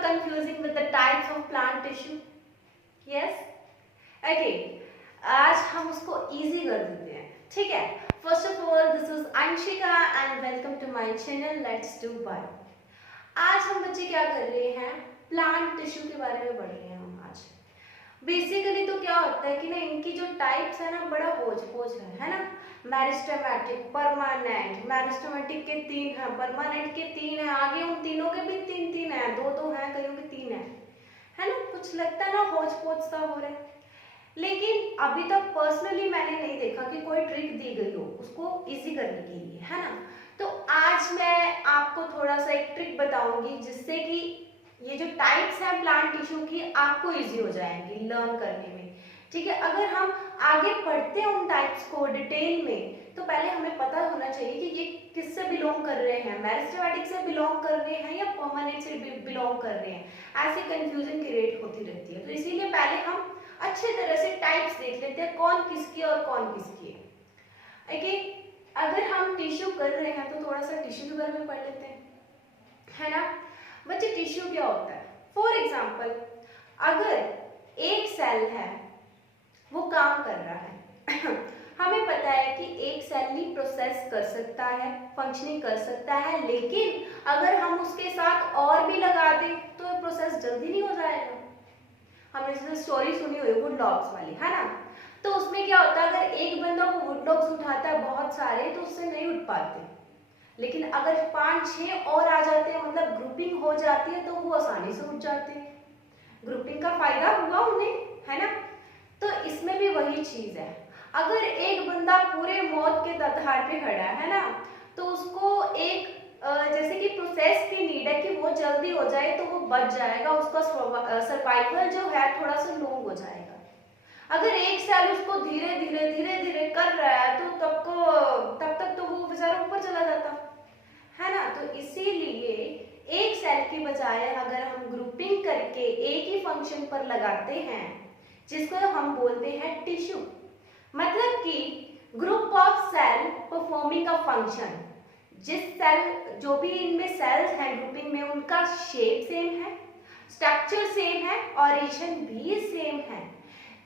confusing with the types of plant tissue? Yes? Okay. आज हम उसको easy कर देते हैं, ठीक है? First of all, this is Anshika and welcome to my channel. Let's do bio. आज हम बच्चे क्या कर रहे हैं? प्लांट टिश्यू के बारे में पढ़ रहे हैं हम आज। बेसिकली तो क्या होता है कि ना इनकी जो टाइप्स है ना बड़ा होज पोज है ना। मेरिस्टेमेटिक, परमानेंट, मेरिस्टेमेटिक के 3 हैं, परमानेंट के 3 हैं, आगे उन तीनों के भी 3 हैं, 2 हैं, कईयों के 3 हैं, है ना। कुछ लगता है ना होज पोज सा हो रहा है, लेकिन अभी तक पर्सनली मैंने नहीं देखा कि कोई ट्रिक दी गई हो उसको इजी करने के लिए, है ना। तो आज मैं आपको थोड़ा सा एक ट्रिक बताऊंगी जिससे कि ये जो टाइप्स हैं प्लांट टिश्यू की आपको इजी हो जाएंगी लर्न करने में, ठीक है। अगर हम आगे पढ़ते हैं उन टाइप्स को डिटेल में तो पहले हमें पता होना चाहिए कि ये किससे बिलोंग कर रहे हैं, मेरिस्टेमेटिक से बिलोंग कर रहे हैं या परमानेंट से बिलोंग कर रहे हैं। ऐसे कंफ्यूजन क्रिएट होती रहती है, तो इसीलिए पहले हम अच्छे तरह से टाइप्स देख लेते हैं कौन किसकी और कौन किसकी है। ओके, अगर हम टिश्यू कर रहे हैं तो थोड़ा सा टिश्यू के बारे में पढ़ लेते हैं, है ना। बच्चे टिश्यू क्या होता है? फॉर एग्जाम्पल अगर एक सेल है वो काम कर रहा है हमें पता है कि एक सेल ही प्रोसेस कर सकता है, फंक्शनिंग कर सकता है, लेकिन अगर हम उसके साथ और भी लगा दें तो प्रोसेस जल्दी नहीं हो जाएगा। हमने जैसे स्टोरी सुनी हुई वुड लॉग्स वाली, है ना। तो उसमें क्या होता है, अगर एक बंदा वो वुड लॉग्स उठाता है बहुत सारे तो उससे नहीं उठ पाते, लेकिन अगर 5-6 और आ जाते हैं, मतलब ग्रुपिंग हो जाती है, तो वो आसानी से उठ जाते हैं। ग्रुपिंग का फायदा हुआ उन्हें, है ना। तो इसमें भी वही चीज है, अगर एक बंदा पूरे मौत के कगार पे खड़ा है ना, तो उसको एक जैसे कि प्रोसेस की नीड है कि वो जल्दी हो जाए तो वो बच जाएगा, उसका सर्वाइवल जो है थोड़ा सा लॉन्ग हो जाएगा। अगर एक सेल उसको धीरे धीरे कर रहा है तो तब तक तो वो बेचारा ऊपर चला जाता, है ना। तो इसीलिए एक सेल की बजाय अगर हम ग्रुपिंग करके एक ही फंक्शन पर लगाते हैं जिसको हम बोलते हैं टिश्यू, मतलब कि group of cell performing a function. जिस सेल जो भी इनमें सेल्स हैं ग्रुपिंग में उनका शेप सेम है, स्ट्रक्चर सेम है, ऑरिजिन भी सेम है।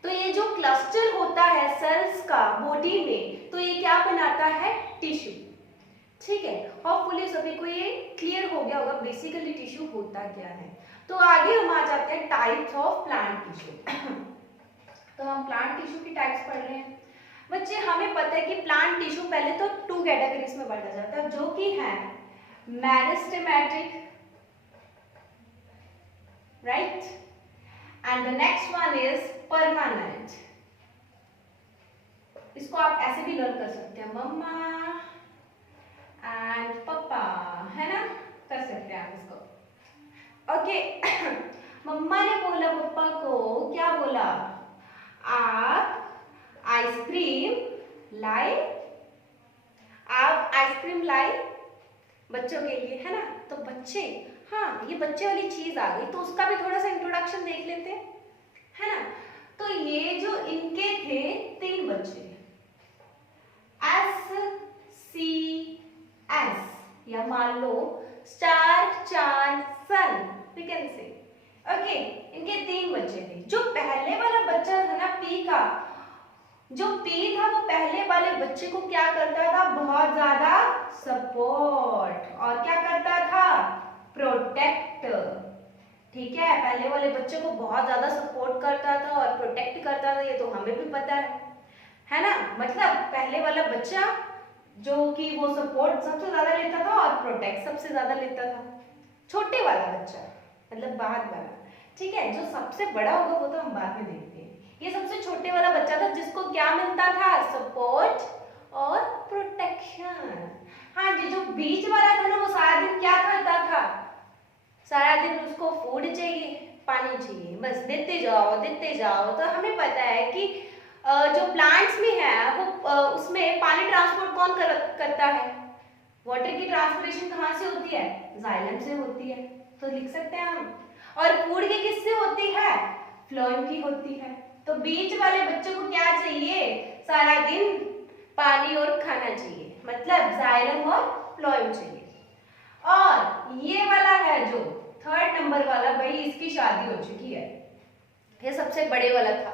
तो ये जो क्लस्टर होता है सेल्स का बॉडी में, तो ये क्या बनाता है? टिश्यू, ठीक है। होपफुली सभी को ये क्लियर हो गया होगा बेसिकली टिश्यू होता क्या है। तो आगे हम आ जाते हैं टाइप्स ऑफ प्लांट टिश्यू तो हम प्लांट टिश्यू की टाइप्स पढ़ रहे हैं बच्चे। हमें पता है कि प्लांट टिश्यू पहले तो 2 कैटेगरीज में बांटा जाता है, जो कि है meristematic, right, and the next one is permanent. इसको आप ऐसे भी लर्न कर सकते हैं, मम्मा एंड पापा, है ना, कर सकते हैं आप इसको। ओके मम्मा ने बोला पापा को, क्या बोला? आप आइसक्रीम लाए, आप आइसक्रीम लाए बच्चों के लिए, है ना। तो बच्चे, हाँ ये बच्चे वाली चीज आ गई, तो उसका भी थोड़ा सा इंट्रोडक्शन देख लेते हैं, है ना। तो ये जो इनके थे 3 बच्चे, SCS, या मान लो स्टार, चांद, सन, वी कैन से। ओके, इनके 3 बच्चे थे। जो पहले वाला बच्चा था ना पी का, जो पी था वो पहले वाले बच्चे को क्या करता था? बहुत ज्यादा सपोर्ट, और क्या करता था? प्रोटेक्ट, ठीक है। पहले वाले बच्चे को बहुत ज्यादा सपोर्ट करता था और प्रोटेक्ट करता था, ये तो हमें भी पता है ना। मतलब पहले वाला बच्चा जो कि वो सपोर्ट सबसे ज्यादा लेता था और प्रोटेक्ट सबसे ज्यादा लेता था। छोटे वाला बच्चा मतलब बाद वाला, ठीक है। जो सबसे बड़ा होगा वो तो हम बाद में देखते हैं। ये सबसे छोटे वाला बच्चा था जिसको क्या मिलता था? सपोर्ट और प्रोटेक्शन। हाँ जी, जो बीच वाला था ना वो सारा दिन क्या करता था? सारा दिन उसको फूड चाहिए, पानी चाहिए, बस देते जाओ। तो हमें पता है कि जो प्लांट्स में है वो उसमें पानी ट्रांसपोर्ट कौन करता है? वाटर की ट्रांसपोर्टेशन कहाँ से होती है? जाइलम से होती है, तो लिख सकते हैं हम। और फूड की किससे होती है? फ्लोएम की होती है। तो बीच वाले बच्चों को क्या चाहिए? सारा दिन पानी और खाना चाहिए, मतलब जाइलम और फ्लोएम चाहिए। और ये वाला है जो 3rd नंबर वाला भाई इसकी शादी हो चुकी है। ये सबसे बड़े वाला था,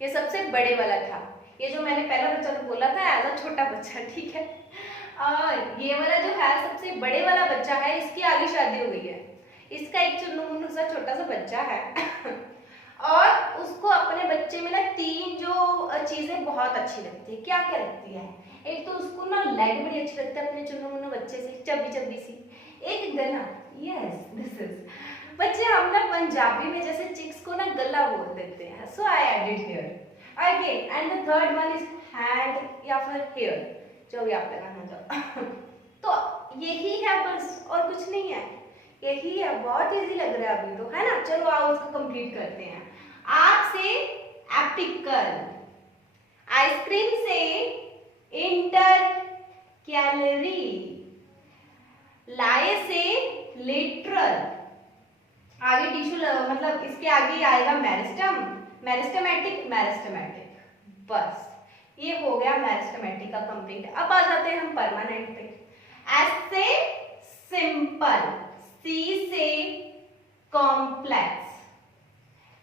ये सबसे बड़े वाला था। ये जो मैंने पहला बच्चा तो बोला था एज अ छोटा बच्चा, ठीक है। और ये वाला जो है सबसे बड़े वाला बच्चा है, इसकी आगे शादी हो गई है। इसका एक चुन्नू मुन्नू सा छोटा सा बच्चा है और उसको अपने बच्चे में ना 3 जो चीजें बहुत अच्छी लगती है। क्या क्या लगती है? एक तो उसको ना लेग बड़ी अच्छी लगती है अपने चुन्नू मुन्नू बच्चे से, चब्बी चब्बी सी। एक गला, यस दिस इज, बच्चे हम ना पंजाबी में जैसे चिक्स को ना गला बोल देते हैं, so I added here. Okay, and the third one is hand या फिर हेयर, जो भी आप लगाना चाहो तो यही है बस, और कुछ नहीं है, यही है। बहुत इजी लग रहा है अभी तो, है ना। चलो आओ उसको कंप्लीट करते हैं। आग से एप्टिकल, आइसक्रीम से इंटर कैलोरी, लाए से लिटरल, आगे टिश्यू मतलब इसके आगे आएगा मेरिस्टम, मेरिस्टमेटिक, मेरिस्टमेटिक, बस ये हो गया मेरिस्टमेटिक का कंप्लीट। अब आ जाते हैं हम परमानेंट पे। एस से सिंपल, सी से कॉम्प्लेक्स,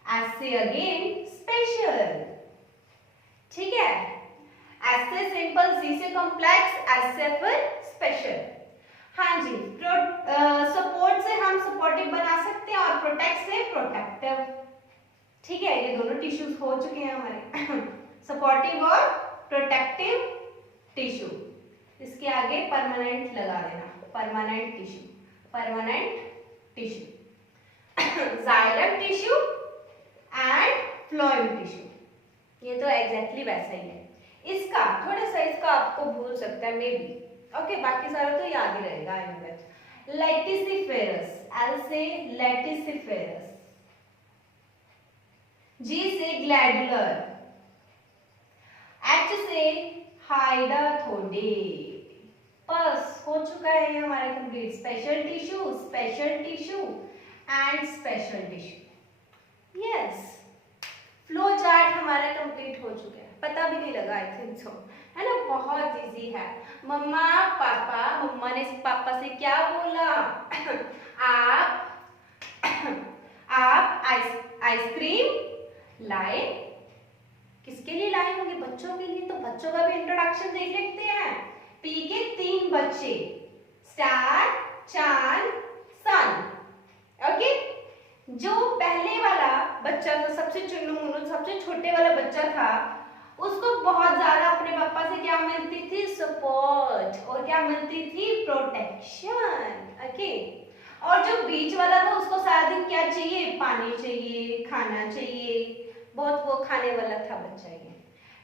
एस से अगेन स्पेशल, ठीक है। एस से सिंपल, सी से कॉम्प्लेक्स, एस से फिर स्पेशल। हाँ जी, सपोर्ट से हम सपोर्टिव बना सकते हैं और प्रोटेक्ट से प्रोटेक्टिव, ठीक है। ये दोनों टिश्यूज हो चुके हैं हमारे सपोर्टिव और प्रोटेक्टिव टिश्यू। इसके आगे परमानेंट लगा देना, permanent tissue, permanent tissue xylem tissue and phloem tissue. ये तो एग्जैक्टली वैसा ही है। इसका थोड़ा सा इसका आपको भूल सकता है मे बी, ओके, बाकी सारा तो याद ही रहेगा। I know that. Laticiferous, L से लेटिसिफेरस, जी से ग्लैडुलर, एच से हाइडाथोडे। बस हो चुका है ये हमारा complete. Special tissue, special tissue and special tissue, yes. Flow chart हमारा कंप्लीट हो चुका है, पता भी नहीं लगा, आई थिंक सो, है ना। बहुत इजी है। मम्मा पापा, मम्मा ने पापा से क्या बोला आप आइसक्रीम लाए, किसके लिए लाए होंगे? बच्चों के लिए। तो बच्चों का भी इंट्रोडक्शन देख लेते हैं। पी के 3 बच्चे, स्टार, चांद, सन, ओके। जो पहले वाला बच्चा था, सबसे चुन्नू मुन्नू सबसे छोटे वाला बच्चा था, उसको बहुत ज्यादा अपने पापा से क्या मिलती थी? सपोर्ट, और क्या मिलती थी? Protection, okay. और जो बीच वाला था उसको सारा दिन क्या चाहिए? पानी चाहिए, खाना चाहिए, बहुत वो खाने वाला था बच्चा ये,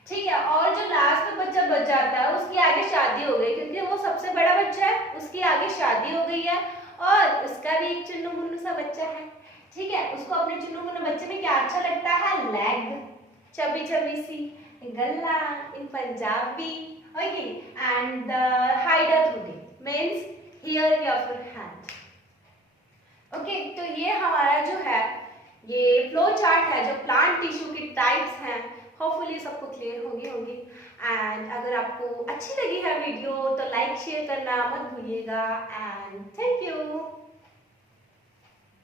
ठीक है। और जो लास्ट में बच्चा बच जाता है उसकी आगे शादी हो गई, क्योंकि वो सबसे बड़ा बच्चा है, उसकी आगे शादी हो गई है और उसका भी एक चुन्नू मुन्नू सा बच्चा है, ठीक है। उसको अपने चुन्नू मुन्नू बच्चे में क्या अच्छा लगता है? लेग, चबी चबी सी, गला in Punjabi, okay, and the hydathode means here या फिर हैंड, ओके। तो ये हमारा जो है ये फ्लो चार्ट है, जो प्लांट टिश्यू की टाइप्स हैं। होपफुली सबको क्लियर होगी। एंड अगर आपको अच्छी लगी है वीडियो तो लाइक शेयर करना मत भूलिएगा एंड थैंक यू।